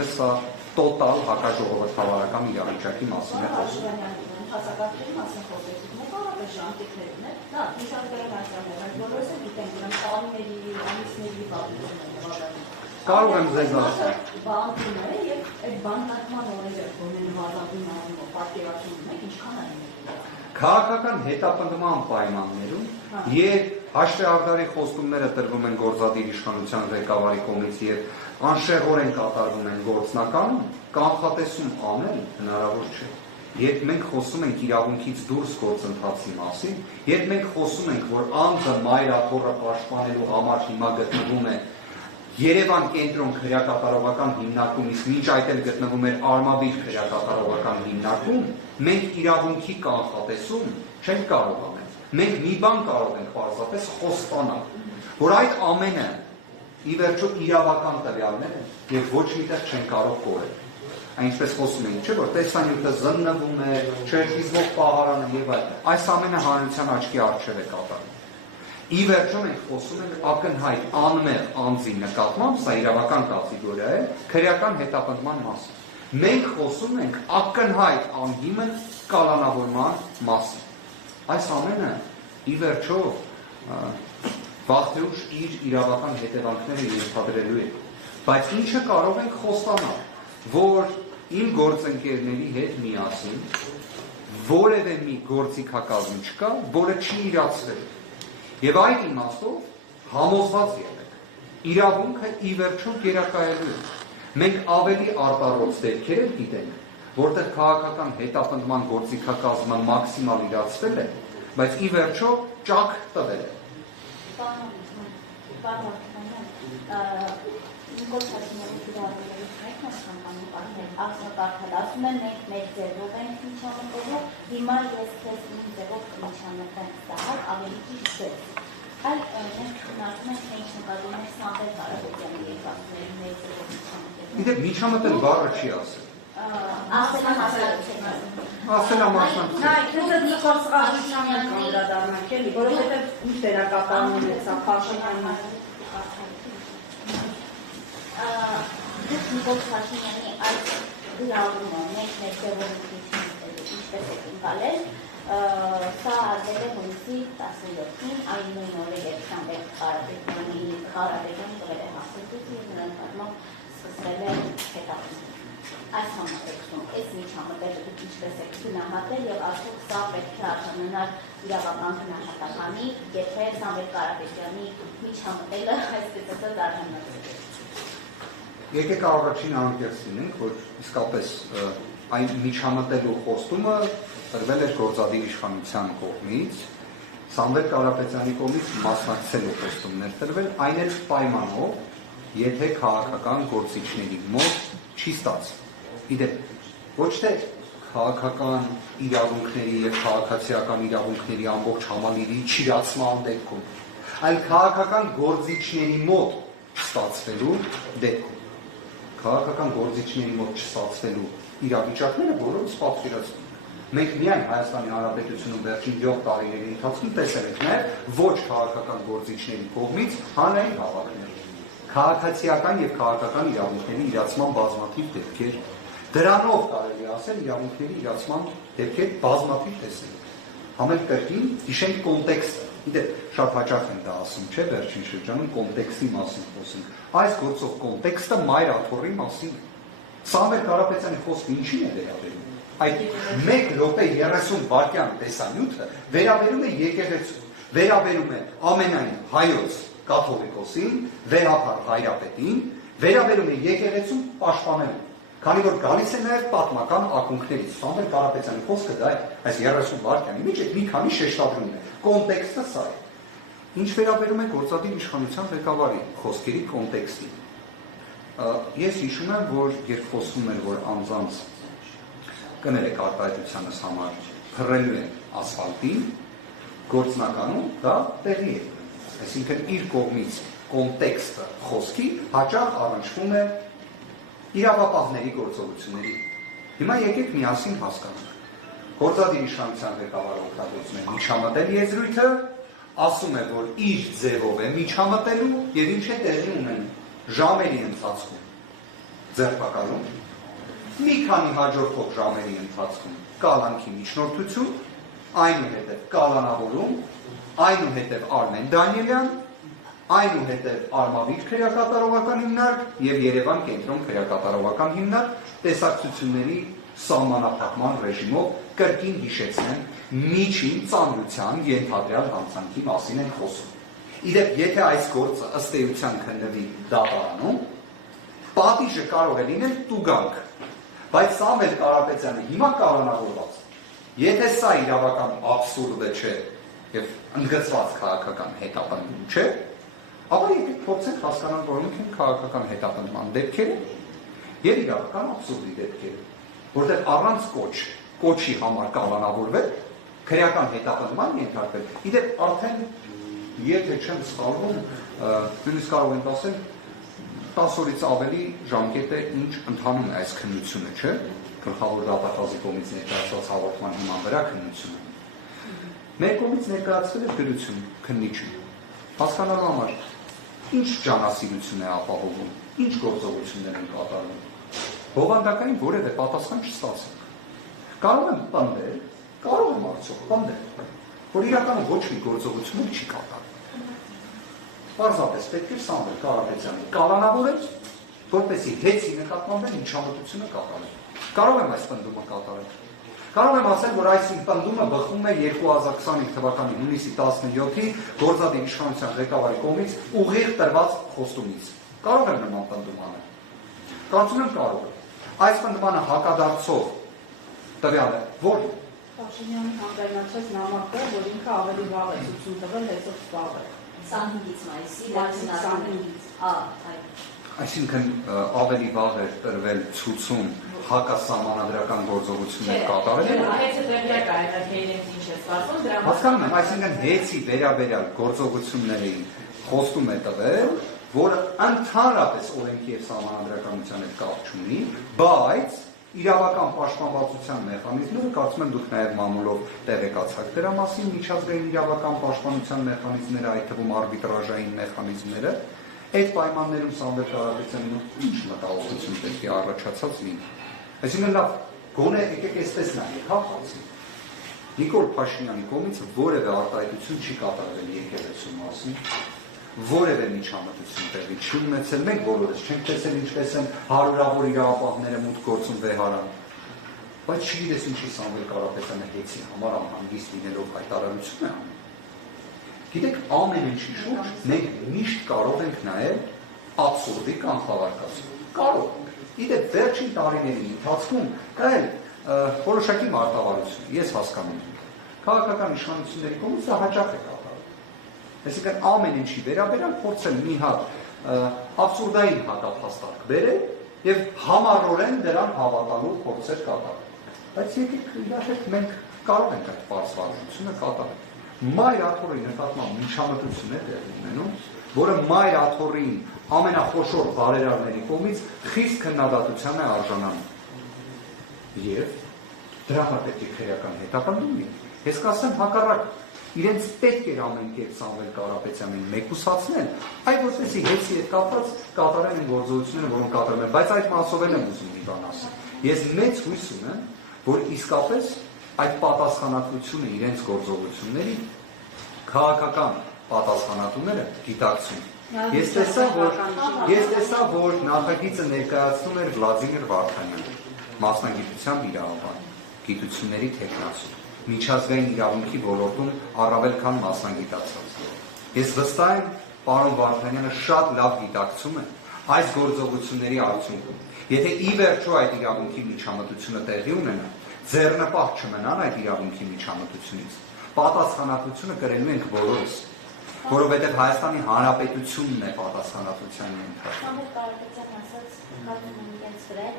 պարզապես սա տոտալ հակաժողովրդավարական իրավիճակի մասին է խոսում։ Հասարակների մասին խոսեցիք, նկարապես ժանտիկներն է, դա միջազգային հայտարարներ, բայց բոլորս էլ գիտենք, դրանք տարիների, ամիսների պատմությունն է։ Կարող եմ ձեզ ասել։ Բանտում է եւ այդ բանտարկման օրերը, որոնք նվազագույն առումով պատկերացնում եք, ինչքան է։ Քաղաքական հետապնդման պայմաններում եւ հաշվեհարդարի խոստումները տրվում են գործադիր իշխանության ղեկավարի կողմից եւ անշեղորեն կատարվում են գործնականում, կանխատեսում անել հնարավոր չէ։ Երբ մենք խոսում ենք իրավունքից դուրս գործընթացի մասին, երբ մենք խոսում ենք, որ անձը մայրաթոռը պաշտպանելու համար հիմա գտնվում է Երևան կենտրոն քրեակատարողական հիմնարկում, իսկ մինչ այդ էլ գտնվում էր Արմավիր քրեակատարողական հիմնարկում, մենք իրավունքի կանխատեսում չենք կարող անել։ Մենք մի բան կարող ենք պարզապես խոստանալ, որ այդ ամենը ի վերջո իրավական տվյալներ են եւ ոչ միտեղ չեն կարող կորել։ Այնպես խոսում ենք, չէ՞ որ տեսանյութը զննվում է, չերկիզվող պահարանը եւ այլն։ Այս ամենը հանրության աչքի առջև է կատարվում։ Ի վերջո մենք խոսում ենք ակնհայտ անմեղ անձի նկատմամբ, սա իրավական կատեգորիա է, քրեական հետապնդման մասին։ Մենք խոսում ենք ակնհայտ անգիմն կալանավորման մասին։ Այս ամենը ի վերջո վաղ թե ուշ իր իրավական հետևանքները ենթադրելու է։ Բայց ինչը կարող ենք խոստանալ, որ իմ գործընկերների հետ միասին որևէ մի գործիքակազմ չկա, որը չի իրացվել։ Եվ այդ իմաստով համոզված եղեք, իրավունքը ի վերջո գերակայելու է։ Մենք ավելի արտառոց դեպքեր գիտենք, որտեղ քաղաքական հետապնդման գործիքակազմը մաքսիմալ իրացվել է, բայց ի վերջո ճակ տվել է։ Ասում են մենք մեր ձևով ենք միջամտելու, հիմա ես քեզ իմ ձևով միջամտեմ ստահալ, ավելի ճիշտ է։ Այլ մենք քննարկում ենք ինչ նկատում ենք Սամվել Կարապետյանի երկացների մեր ձևով միջամտելու։ Իդեպ միջամտել բառը չի ասել։ Ասելամասնություն։ Նա ինքնը Նիկոլ Սղարյանն անդրադառնանք էլի, որովհետև ինչ դերակատարում է սա Փաշինյանը։ Նիկոլ Փաշինյանի այս գրավումը մենք մեր ձևով ինչպես եք ընկալել, սա արվել է հունիսի 17-ին, այն նույն օրը երբ Սամվել Կարապետյանը տվել է հաստատություն եւ նրան կազմով սկսվել է հետապնդում։ Այս համատեքստում, այս միջամտելը դուք ինչպես եք գնահատել եւ արդյոք սա պետք է արժանանար իրավական գնահատականի, եթե Սամվել Կարապետյանի միջամտելը այսպես ասած արժանացել։ Եկեք առաջին անկեղծ լինենք, որ իսկապես այն միջամտելու խոստումը տրվել էր գործադիր իշխանության կողմից, Սամվել Կարապետյանի կողմից մասնակցելու խոստումներ տրվել, այն էլ պայմանով, եթե քաղաքական գործիչների մոտ չի ստացվում։ Իդեպ, ոչ թե քաղաքական իրավունքների եւ քաղաքացիական իրավունքների ամբողջ համալիրի չիրացման դեպքում, այլ քաղաքական գործիչների մոտ ստացվելու դեպքում։ Քաղաքական գործիչների մոտ չստացվելու իրավիճակները բոլորս պատկերացնում ենք։ Մենք միայն Հայաստանի Հանրապետությունում վերջին 7 տարիների ընթացքում տեսել ենք նաև ոչ քաղաքական գործիչների կողմից հանրային հավաքներ, քաղաքացիական եւ քաղաքական իրավունքների իրացման բազմաթիվ դեպքեր։ Դրանով կարելի ասել իրավունքների իրացման դեպքեր բազմաթիվ տեսել։ Համել կրկին հիշենք կոնտեքստը։ Իդեպ շատ հաճախ են դա ասում, չէ՞, վերջին շրջանում կոնտեքստի մասին խոսենք։ Այս գործով կոնտեքստը մայրաթոռի մասին է։ Սամվել Կարապետյանի խոսքը ինչին է վերաբերում։ Այդ 1 րոպե 30 վայրկյան տեսանյութը վերաբերում է եկեղեցուն, վերաբերում է ամենայն հայոց կաթողիկոսին, վերապար հայրապետին, վերաբերում է եկեղեցուն պաշտպանելու։ Քանի որ գալիս է նաև պատմական ակունքներից։ Սամվել Կարապետյանի խոսքը դա է, այս 30 վայրկյանի մեջ մի քանի շեշտադրում է։ Կոնտեքստը սա է։ Ինչ վերաբերում է գործադիր իշխանության ղեկավարի խոսքերի կոնտեքստին։ Ես հիշում եմ, որ երբ խոսվում էր, որ անձանց կներեք արտահայտությանս համար փռելու են ասֆալտին, գործնականում դա տեղի է։ Այսինքն իր կողմից կոնտեքստը խոսքի հաճախ առնչվում է իրավապահների գործողությունների։ Հիմա եկեք միասին հասկանանք։ Գործադիր իշխանության ղեկավարը օգտագործում է միջամտել եզրույթը, ասում է, որ իր ձևով է միջամտելու եւ ինչ է տեղի ունենում ժամերի ընթացքում։ ձերբակալում, մի քանի հաջորդող ժամերի ընթացքում կալանքի միջնորդություն, այնուհետև կալանավորում, այնուհետև Արմեն Դանիելյան, այնուհետև Արմավիր քրեակատարողական հիմնարկ և Երևան կենտրոն քրեակատարողական հիմնարկ տեսակցությունների սահմանափակման ռեժիմով կրկին հիշեցնեն միջին ծանրության ենթադրյալ հանցանքի մասին են խոսում։ Իդեպ, եթե այս գործը ըստ էության քննվի դատարանում, պատիժը կարող է լինել տուգանք, բայց Սամվել Կարապետյանը հիմա կալանավորված, եթե սա իրավական աբսուրդը չէ և ընդգծված քաղաքական հետապնդում չէ, ապա եկեք փորձենք հասկանալ որոնք են քաղաքական հետապնդման դեպքերը և իրավական աբսուրդի դեպքերը, որտեղ առանց կոչի համար կալանավորվել, քրեական հետապնդման ենթարկվել։ Իդեպ արդեն եթե չեմ սխալվում, նույնիսկ կարող ենք ասել 10 օրից ավելի ժամկետ է ինչ ընթանում է այս քննությունը, չէ՞, գլխավոր դատախազի կողմից ներկայացված հաղորդման հիման վրա քննությունը։ Մեր կողմից ներկայացվել է գրություն, քննիչում, հասկանալու համար ինչ ջանասիրություն է ապահովում, ինչ գործողություններ են կատարում, բովանդակային որևէ պատասխան չստացել։ Կարող եմ պնդել, կարող եմ արդյոք պնդել, որ իրականում ոչ մի գործողություն չի կատարում։ Պարզապես պետք է Սամվել Կարապետյանը կալանավորել, որպեսզի հեծի նկատմամբ միջամտությունը կատարել։ Կարող եմ այս պնդումը կատարել։ Կարող եմ ասել, որ այս պնդումը բխում է 2025 թվականի հունիսի 17-ի գործադիր իշխանության ղեկավարի կողմից ուղիղ տրված խոստումից։ Կարող եմ նման պնդում անել։ Կարծում եմ կարող եմ։ Այս պնդմանը հակադարձող տվյալը ո՞րն է։ Փաշինյանը հանրայնացրեց նամակը, որ ինքը ավելի վաղ է ցույց տվել հետո զբաղվել։ 25 մայիսի, 25, Այսինքն ավելի վաղ էր տրվել ցույցում հակասահմանադրական գործողություններ կատարել։ Հեծը տեղյակ է այդ իրենց ինչ է սպասում, դրա Հասկանում եմ, այսինքն հեծի վերաբերյալ գործողությունների խոստում է տվել, որը ընդհանրապես օրենքի և սահմանադրականության հետ կապ չունի, բայց իրավական պաշտպանվածության մեխանիզմները, կարծում եմ դուք նաև մամուլով տեղեկացաք դրա մասին, միջազգային իրավական պաշտպանության մեխանիզմները, այդ թվում արբիտրաժային մեխանիզմները, այդ պայմաններում Սամվել Կարապետյանը ինչ մտահոգություն պետք է առաջացած լինի։ Այսինքն լավ, գոնե եկեք այսպես նայեք, հա, խոցի։ Նիկոլ Փաշինյանի կողմից որևէ արտահայտություն չի կատարվել եկեղեցու մասին, որևէ միջամտություն տեղի չի ունեցել, մենք բոլորս չենք տեսել ինչպես են հարյուրավոր իրավապահները մուտք գործում վեհարան, բայց չգիտես ինչի Սամվել Կարապետյանը հեծի համար անհանգիստ լինելով հայտարարություն է անում։ Գիտեք, ամեն ինչի շուրջ մենք միշտ կարող ենք նայել աբսուրդի կանխավարկածով։ Կարող ենք։ Իդեպ վերջին տարիների ընթացքում կա որոշակի մարտավարություն, ես հասկանում եմ։ Քաղաքական իշխանությունների կողմից դա հաճախ է կատարվում։ Այսինքն ամեն ինչի վերաբերյալ փորձել մի հատ աբսուրդային հակափաստարկ բերել եւ համառորեն դրան հավատալու փորձեր կատարել։ Բայց եկեք իրար հետ մենք կարող ենք այդ բարձրացումը կատարել։ Մայր աթոռի նկատմամբ միջամտություն է տեղի ունենում, որը Մայր աթոռին ամենախոշոր բարերարների կողմից խիստ քննադատության է արժանանում։ Եվ դրա համար պետք է քրեական հետապնդում լինի։ Ես կասեմ հակառակ, իրենց պետք էր ամեն կերպ Սամվել Կարապետյանին մեկուսացնել, այլ որպեսզի հեծի հետ կապված կատարել են գործողությունները, որոնք կատարում են, բայց այդ մասով էլ եմ ուզում մի բան ասել։ Ես մեծ հույս ունեմ, որ իսկապես այդ պատասխանատվությունը իրենց գործողությունների քաղաքական պատասխանատուները գիտակցում։ Ես տեսա, որ նախագիծը ներկայացնում էր Վլադիմիր Վարդանյանը, մասնագիտությամբ իրավաբան, գիտությունների թեկնածու, միջազգային իրավունքի ոլորտում առավել քան մասնագիտացած։ Ես վստահ եմ, պարոն Վարդանյանը շատ լավ գիտակցում է այս գործողությունների արդյունքում։ Եթե ի վերջո այդ իրավունքի միջամտությունը տեղի ունենա, ձեռնպահ չմնան այդ իրավունքի միջամտությունից, պատասխանատվությունը կրելու ենք բոլորս, որովհետև Հայաստանի Հանրապետությունն է պատասխանատվության ենթարկվում։ Սամվել Կարապետյանը ասաց, կարծում եմ իրենց վրա